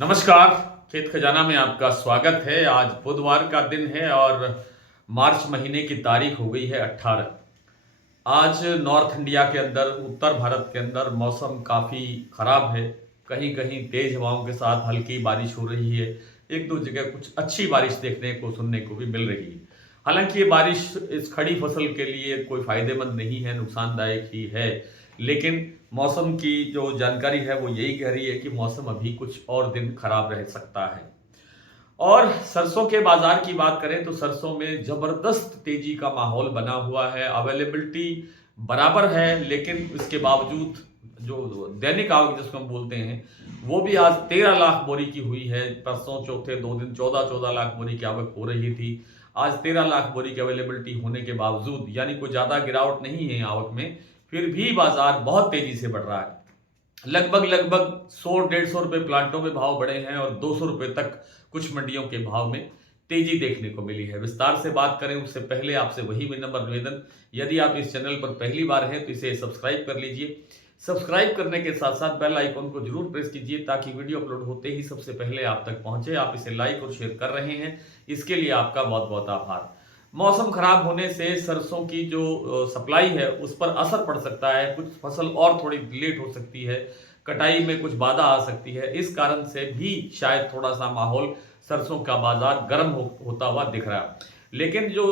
नमस्कार। खेत खजाना में आपका स्वागत है। आज बुधवार का दिन है और मार्च महीने की तारीख हो गई है 18। आज नॉर्थ इंडिया के अंदर, उत्तर भारत के अंदर मौसम काफ़ी ख़राब है। कहीं कहीं तेज़ हवाओं के साथ हल्की बारिश हो रही है। एक दो जगह कुछ अच्छी बारिश देखने को, सुनने को भी मिल रही है। हालांकि ये बारिश इस खड़ी फसल के लिए कोई फ़ायदेमंद नहीं है, नुकसानदायक ही है। लेकिन मौसम की जो जानकारी है वो यही कह रही है कि मौसम अभी कुछ और दिन खराब रह सकता है। और सरसों के बाजार की बात करें तो सरसों में जबरदस्त तेजी का माहौल बना हुआ है। अवेलेबिलिटी बराबर है, लेकिन इसके बावजूद जो दैनिक आवक जिसको हम बोलते हैं वो भी आज 13 लाख बोरी की हुई है। परसों चौथे 2 दिन 14-14 लाख बोरी की आवक हो रही थी। आज 13 लाख बोरी की अवेलेबिलिटी होने के बावजूद, यानी कोई ज़्यादा गिरावट नहीं है आवक में, फिर भी बाजार बहुत तेजी से बढ़ रहा है। लगभग लगभग 100-150 रुपए प्लांटों में भाव बढ़े हैं और 200 रुपए तक कुछ मंडियों के भाव में तेजी देखने को मिली है। विस्तार से बात करें उससे पहले आपसे वही विनम्र निवेदन, यदि आप इस चैनल पर पहली बार हैं तो इसे सब्सक्राइब कर लीजिए। सब्सक्राइब करने के साथ साथ बेल आइकन को जरूर प्रेस कीजिए ताकि वीडियो अपलोड होते ही सबसे पहले आप तक पहुंचे। आप इसे लाइक और शेयर कर रहे हैं, इसके लिए आपका बहुत बहुत आभार। मौसम खराब होने से सरसों की जो सप्लाई है उस पर असर पड़ सकता है। कुछ फसल और थोड़ी लेट हो सकती है, कटाई में कुछ बाधा आ सकती है। इस कारण से भी शायद थोड़ा सा माहौल सरसों का बाजार गर्म होता हुआ दिख रहा है। लेकिन जो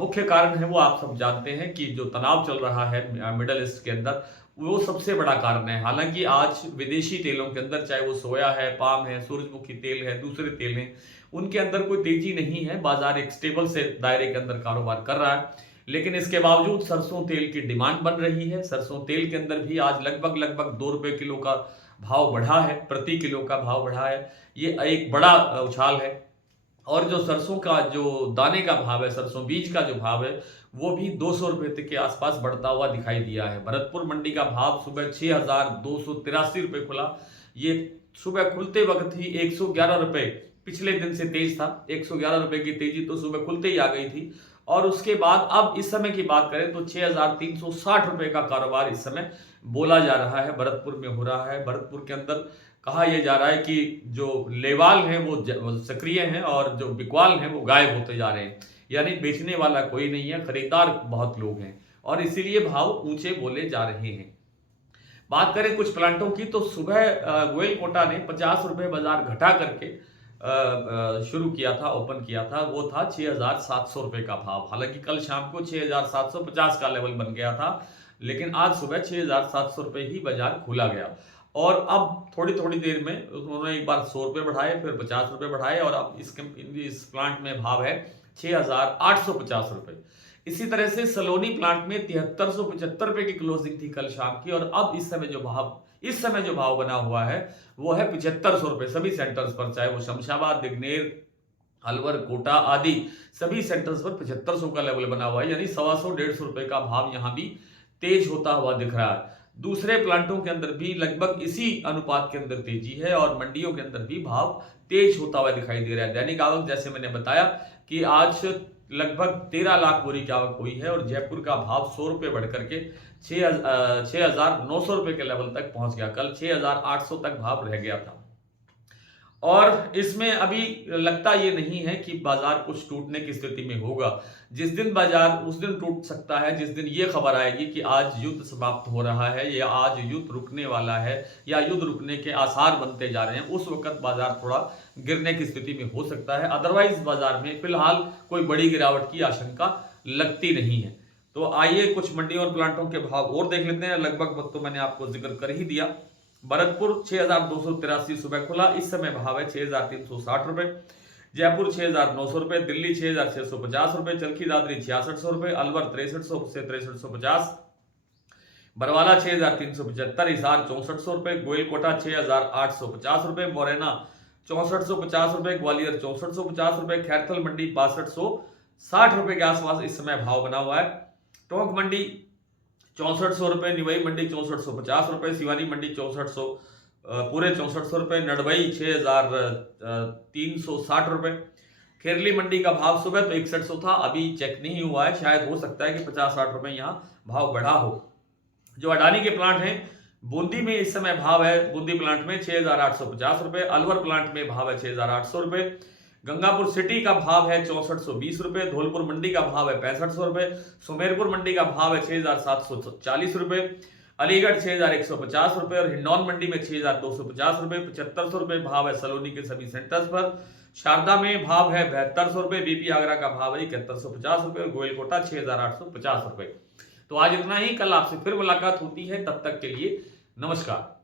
मुख्य कारण है वो आप सब जानते हैं कि जो तनाव चल रहा है मिडल ईस्ट के अंदर, वो सबसे बड़ा कारण है। हालांकि आज विदेशी तेलों के अंदर, चाहे वो सोया है, पाम है, सूरजमुखी तेल है, दूसरे तेल हैं, उनके अंदर कोई तेजी नहीं है। बाजार एक स्टेबल से दायरे के अंदर कारोबार कर रहा है। लेकिन इसके बावजूद सरसों तेल की डिमांड बन रही है। सरसों तेल के अंदर भी आज लगभग लगभग 2 रुपए किलो का भाव बढ़ा है, प्रति किलो का भाव बढ़ा है। ये एक बड़ा उछाल है। और जो सरसों का जो दाने का भाव है, सरसों बीज का जो भाव है, वो भी 200 रुपए तक के आसपास बढ़ता हुआ दिखाई दिया है। भरतपुर मंडी का भाव सुबह 6,283 रुपए खुला। ये सुबह खुलते वक्त ही 111 रुपए, पिछले दिन से तेज था। 111 रुपए की तेजी तो सुबह खुलते ही आ गई थी। और उसके बाद अब इस समय की बात करें तो 6,360 रुपए का कारोबार इस समय बोला जा रहा है, भरतपुर में हो रहा है। भरतपुर के अंदर कहा यह जा रहा है कि जो लेवाल हैं वो सक्रिय हैं और जो बिकवाल हैं वो गायब होते जा रहे हैं। यानी बेचने वाला कोई नहीं है, खरीदार बहुत लोग हैं और इसीलिए भाव ऊंचे बोले जा रहे हैं। बात करें कुछ प्लांटों की तो सुबह गोयल कोटा ने 50 रुपए बाजार घटा करके शुरू किया था, ओपन किया था। वो था 6,700 रुपए का भाव। हालांकि कल शाम को 6,750 का लेवल बन गया था, लेकिन आज सुबह 6,700 रुपए ही बाजार खुला गया। और अब थोड़ी थोड़ी देर में उन्होंने एक बार 100 रुपए बढ़ाए, फिर 50 रुपए बढ़ाए और अब इस प्लांट में भाव है 6,850 रुपए। इसी तरह से सलोनी प्लांट में 7375 रुपए की क्लोजिंग थी कल शाम की, और अब इस समय जो भाव बना हुआ है वो है 7500 रुपए सभी सेंटर्स पर, चाहे वो शमशाबाद, दिग्नेर, अलवर, कोटा आदि सभी सेंटर्स पर 7500 का लेवल बना हुआ है। यानी 125-150 रुपए का भाव यहां भी तेज होता हुआ दिख रहा है। दूसरे प्लांटों के अंदर भी लगभग इसी अनुपात के अंदर तेजी है और मंडियों के अंदर भी भाव तेज होता हुआ दिखाई दे रहा है। दैनिक आवक जैसे मैंने बताया कि आज लगभग 13 लाख बोरी की आवक हुई है और जयपुर का भाव 100 रुपए बढ़ करके 6,900 रुपए के लेवल तक पहुंच गया। कल 6,800 तक भाव रह गया था। और इसमें अभी लगता ये नहीं है कि बाजार कुछ टूटने की स्थिति में होगा। जिस दिन बाजार उस दिन टूट सकता है जिस दिन ये खबर आएगी कि आज युद्ध समाप्त हो रहा है या आज युद्ध रुकने वाला है या युद्ध रुकने के आसार बनते जा रहे हैं। उस वक्त बाजार थोड़ा गिरने की स्थिति में हो सकता है। अदरवाइज बाजार में फिलहाल कोई बड़ी गिरावट की आशंका लगती नहीं है। तो आइए कुछ मंडियों और प्लांटों के भाव और देख लेते हैं। लगभग तो मैंने आपको जिक्र कर ही दिया। भरतपुर 6,283 सुबह खुला, इस समय भाव है 6,360 रुपए। जयपुर 6,900 रुपए, दिल्ली 6,650 रुपए, चरखी दादरी 6,600 रुपए, अलवर 6,300 से 6,350, बरवाला 6,375, हिसार 6,400 रुपए, गोयलकोटा 6,850 रुपए, मोरैना 6,450 रुपए, ग्वालियर 6,450 रुपए, खैरथल मंडी 6,560 रुपए के आसपास इस समय भाव बना हुआ है। टोंक मंडी 6,400 रुपए, निवई मंडी 6,450 रुपए, सिवानी मंडी 6,400 पूरे 6,400 रुपए, नडबई 6,360 रुपए। खेरली मंडी का भाव सुबह तो 6100 था, अभी चेक नहीं हुआ है, शायद हो सकता है कि 50-60 रुपए यहाँ भाव बढ़ा हो। जो अडानी के प्लांट हैं बूंदी में इस समय भाव है, बूंदी प्लांट में 6,850 रुपए, अलवर प्लांट में भाव है 6,800 रुपए, गंगापुर सिटी का भाव है 6420 रुपए, धौलपुर मंडी का भाव है 6500 रुपए, सुमेरपुर मंडी का भाव है 6,740 रुपए, अलीगढ़ 6,150 रुपए और हिंडौन मंडी में 6,250 रुपए, 7500 रुपए भाव है सलोनी के सभी सेंटर्स पर। शारदा में भाव है 7200 रुपए, बीपी आगरा का भाव है 7150 रुपए और गोयलकोटा 6,850 रुपए। तो आज इतना ही, कल आपसे फिर मुलाकात होती है, तब तक के लिए नमस्कार।